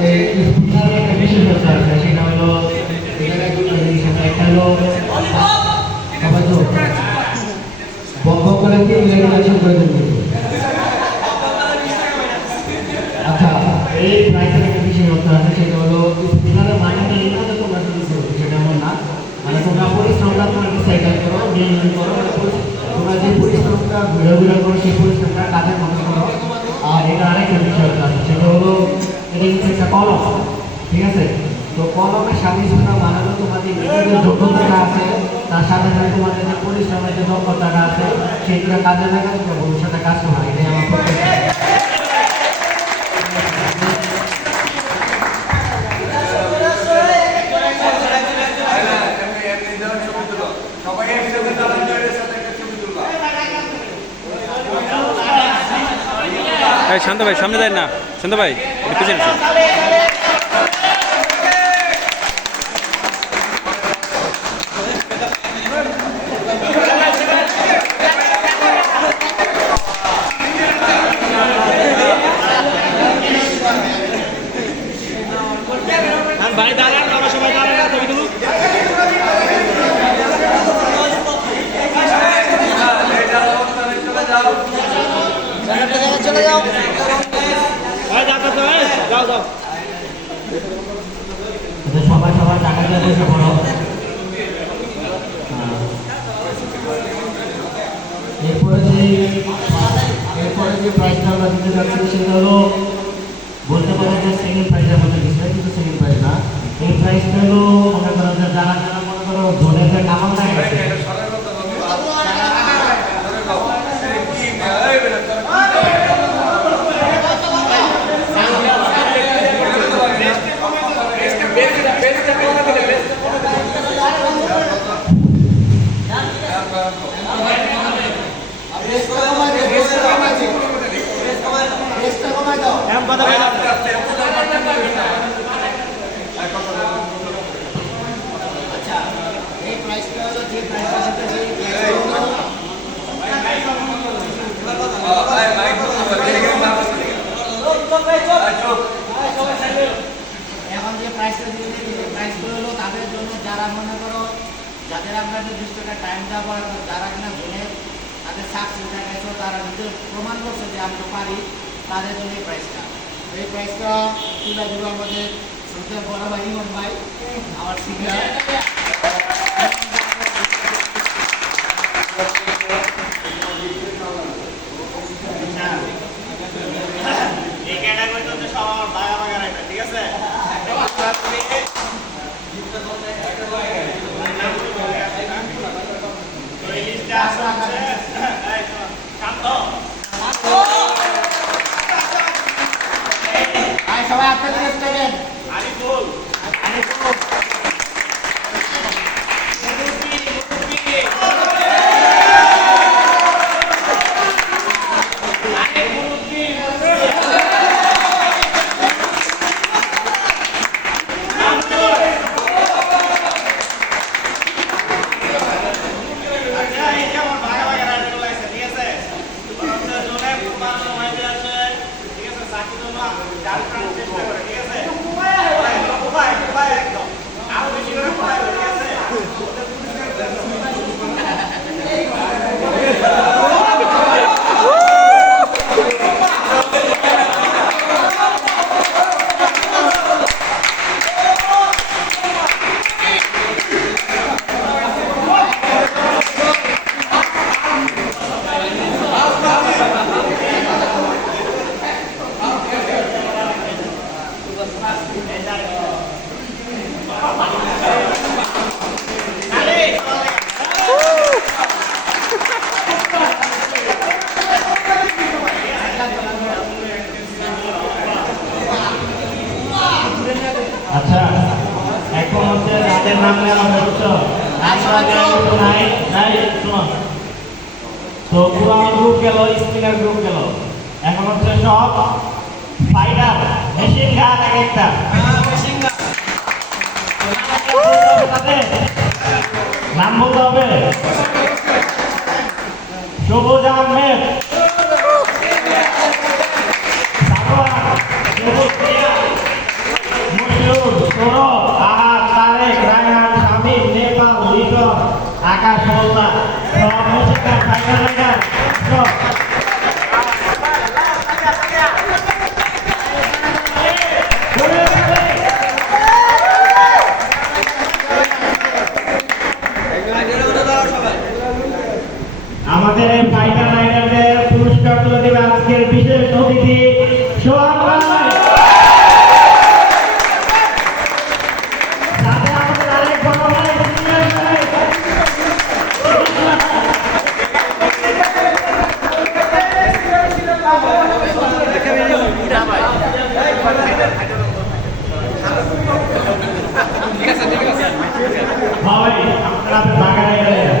স্পিনারের একটা বিশেষত্ব আছে, সেটা হলো এখানে দুটো জিনিস আছে। একটা হলো সবাই তো বন্ধ করে কি রেগুলেশন করে দেবে। আচ্ছা, এই প্রাইসের একটা বিশেষত্ব আছে, সেটা হলো স্পিনারের মাটিতে এনে যে তোমরা শুরু করো সেটা এমন না। মানে তোমরা পরিশ্রমটা তোমরা রিসাইকেল করো, নিয়ে করো, মানে তোমরা যে পরিশ্রমটা ঘুরে ঘুরে করো সেই পরিশ্রমটা কাজের মতো করো। আর এটা আরেকটা বিষয়টা আছে, সেটা হলো এটা কিন্তু একটা কলম, ঠিক আছে? তো কলমের সাথে তোমরা বানানো তোমাদের নিজেদের যোগ্যতাটা আছে, তার সাথে সাথে তোমাদের যে পরিশ্রমের যে দক্ষতাটা আছে সেইগুলো কাজে লাগালে তোমরা ভবিষ্যতে কাজ করবে। এটাই আমার প্রত্যেক। শান্ত ভাই সামনে দেয় না, শান্ত ভাই পিছনে ভাই দাঁড়ান, আমরা সবাই দাঁড়ান, ছবি তুলুন। চলে যাও, যাও যাও। সবাই সবার টাকা দিয়ে বসে পড়ো। এরপরে যে প্রাইজটা আমরা দিতে যাচ্ছি সেটা হলো বলতে পারেন যে সেকেন্ড প্রাইজের মধ্যে দিচ্ছে, কিন্তু সেকেন্ড প্রাইজ না। এই প্রাইজটা হলো মনে করো যে যারা যারা মনে করো জোনের যে কামান না গেছে এখন যে প্রাইসটা দিয়ে দিই, প্রাইসগুলো হলো তাদের জন্য যারা মনে করো যাদের আমরা নির্দিষ্ট একটা টাইম দেওয়া, যারা কিনা গুনে তাদের সাকসেস দেখাইছো, তারা নিজে প্রমাণ করছে যে আমরা পারি, তাদের জন্য এই প্রাইসটা তুলে দেবো আমাদের শ্রদ্ধেয় বড় ভাই ইমন ভাই, আমার সিনিয়র। এই ক্যাটাগরিটা হচ্ছে সব আমার ভাই আমার একটা, ঠিক আছে? তো এই লিস্টে আসা হচ্ছে শান্ত। সবাই আপনাদের স্টুডেন্ট আরিফুল, আরিফুল, আচ্ছা, এখন হচ্ছে রাতের নাম নেওয়া হবে, বুঝছো? নাই নাই, শোনো। তো পুরানো গ্রুপ গেল, স্পিনার গ্রুপ গেল, এখন হচ্ছে সব ফাইটার, মেশিন গান এক একটা। নাম বলতে হবে সবুজ আহমেদ, সারোয়ার, সবুজ প্রিয়া, ভাই আপনারা বাগানে গেলেন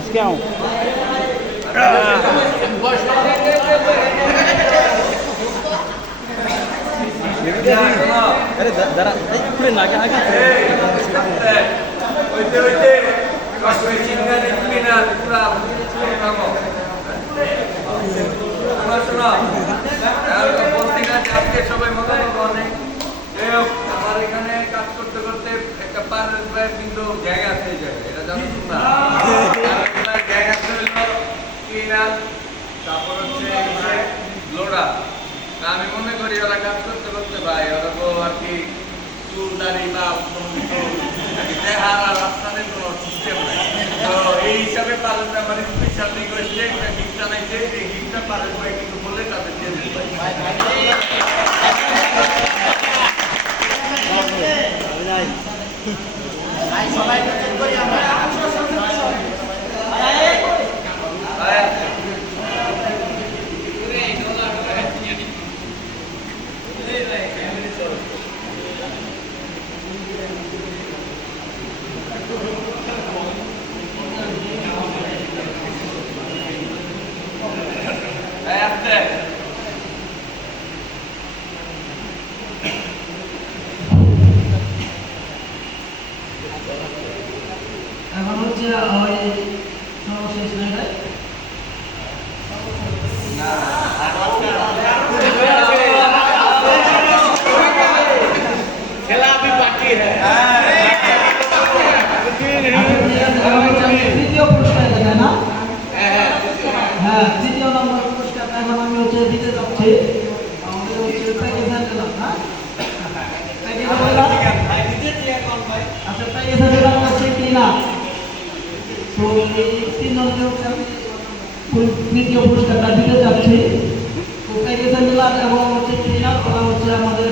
ডিসকাউন্ট আরে দাঁড়া পুরো না আগে সবাই মজা অনেক আমার এখানে কাজ করতে করতে একটা পার কিন্তু জায়গা আছে এটা জানো না জায়গা ক্লিনার তারপর হচ্ছে লোডা আমি মনে করি ওরা কাজ করতে করতে ভাই ওরা তো আর কি চুল দাড়ি বা কোনো কিছু দেহার আর রাস্তানের কোনো সিস্টেম নাই তো এই হিসাবে পালন আমার স্পেশাল রিকোয়েস্ট একটা গিফট জানাইছে এই গিফটটা পালন ভাই কিন্তু বলে তাদের দিয়ে দিতে সবাইকে চেক করি আমরা এখন হচ্ছে ওই সর্বশেষ নাই ভাই তৃতীয় পুরস্কার এটা না হ্যাঁ তৃতীয় নম্বর পুরস্কার এখন আমি হচ্ছে দিতে যাচ্ছি আমাদের হচ্ছে প্যাকেজ দিলাম না প্যাকেজ আচ্ছা প্যাকেজ দিলাম হচ্ছে কিনা তো এই তিনজনকে হচ্ছে আমি তৃতীয় পুরস্কারটা দিতে যাচ্ছি তো প্যাকেজ দিলাম এবং হচ্ছে কিনা ওরা হচ্ছে আমাদের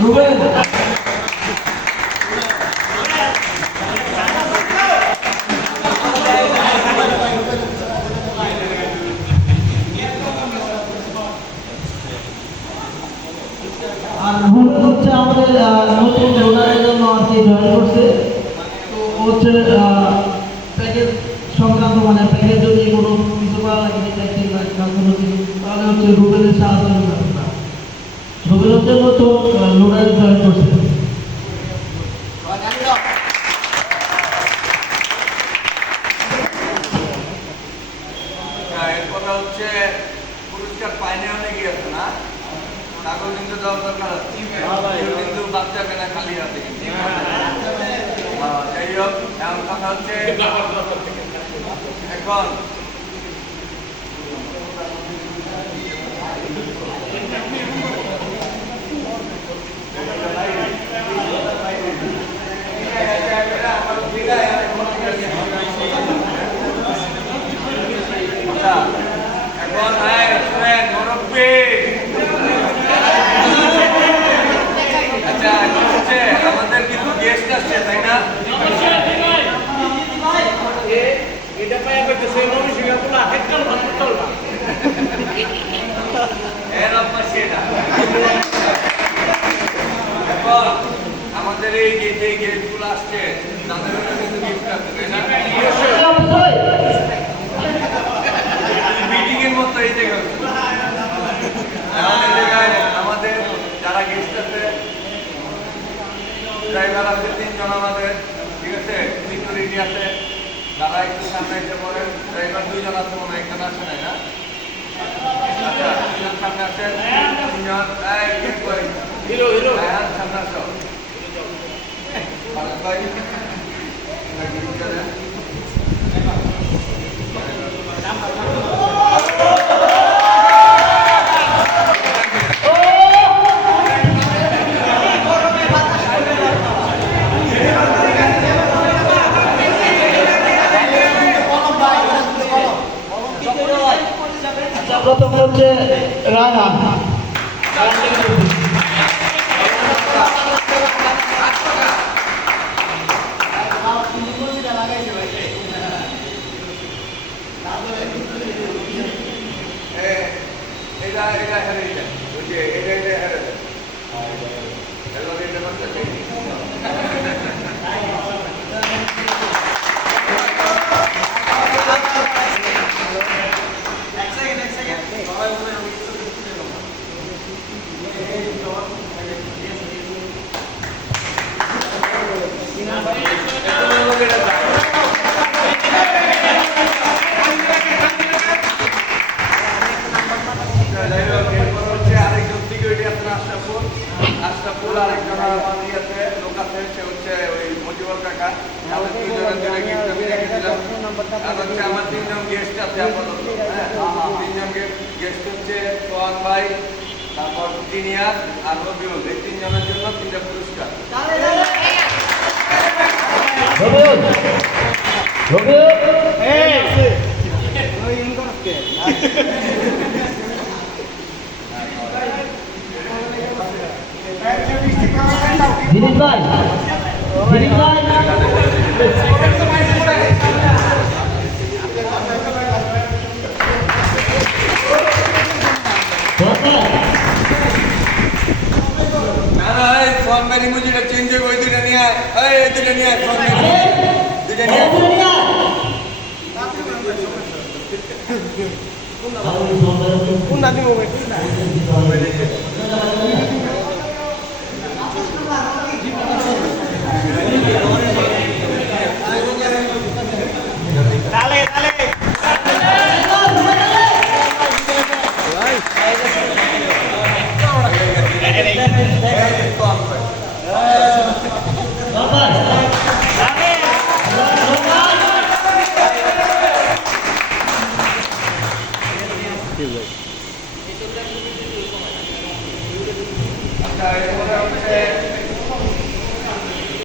রুবেল আর রুবেল হচ্ছে আমাদের নতুন লোডারের জন্য আর কি জয়েন করছে তো হচ্ছে প্যাকেজ সংক্রান্ত মানে প্যাকেজ যদি কোনো কিছু করা লাগে ট্যাক্সি বা কোনো কিছু তাহলে হচ্ছে রুবেলের সাহায্য নিতে হবে রুবেল হচ্ছে নতুন লোডারের জয়েন করছে। সবাই জানি দাও। এরপরে হচ্ছে পুরস্কার পাইনে অনেক গিয়েছে না, তাকেও কিন্তু দেওয়ার দরকার আছে। কেউ কিন্তু বাদ যাবে না খালি হাতে কিন্তু। যাই হোক, এখন কথা হচ্ছে এখন এখন শুনেন মুরব্বী, আচ্ছা এখন হচ্ছে আমাদের কিছু গেস্ট আসছে তাই না? এর আপনার সেটা এখন আমাদের এই যে গেস্টগুলো আসছে তাদের কিন্তু গিফট আছে তাই না? মিটিং এর মতো এই জায়গায় আমাদের জায়গায় আমাদের যারা গেস্ট আছে, ড্রাইভার আছে 3 জন আমাদের, ঠিক আছে, সিকিউরিটি আছে, তারা একটু সামনে এসে পড়েন। ড্রাইভার 2 জন আছে, মনে হয় একজন আসে নাই না? আচ্ছা 2 জন সামনে আসেন, 3 জন হিরো সামনে আসো। ভালো ভাই প্রথম হচ্ছে রায়হান। এটা হেরে যায়, ওই যে এটা হেরে যায়। আরেকজন সিকিউরিটি আছে আশরাফুল, আরেকজন আছে লোক আছে, সে হচ্ছে ওই মজিবুর কাকা। তাদের 2 জনের জন্য গিফট আমি রেখে দিলাম। আর হচ্ছে আমার 3 জন গেস্ট আছে আপাতত, হ্যাঁ 3 জন গেস্ট হচ্ছে সোহান ভাই, তারপর জিনিয়ার আর রবিউল। এই 3 জনের জন্য 3টা পুরস্কার। দিলীপ ভাই, দিলীপ ভাই, না না, এই সোহান ভাই ইমোজিটা চেঞ্জ হয়ে ওই 2টা নিয়ে আয়, এই 2টা নিয়ে আয়, সোহান ভাই 2টা নিয়ে আয়। কোন দাদি মোবাইল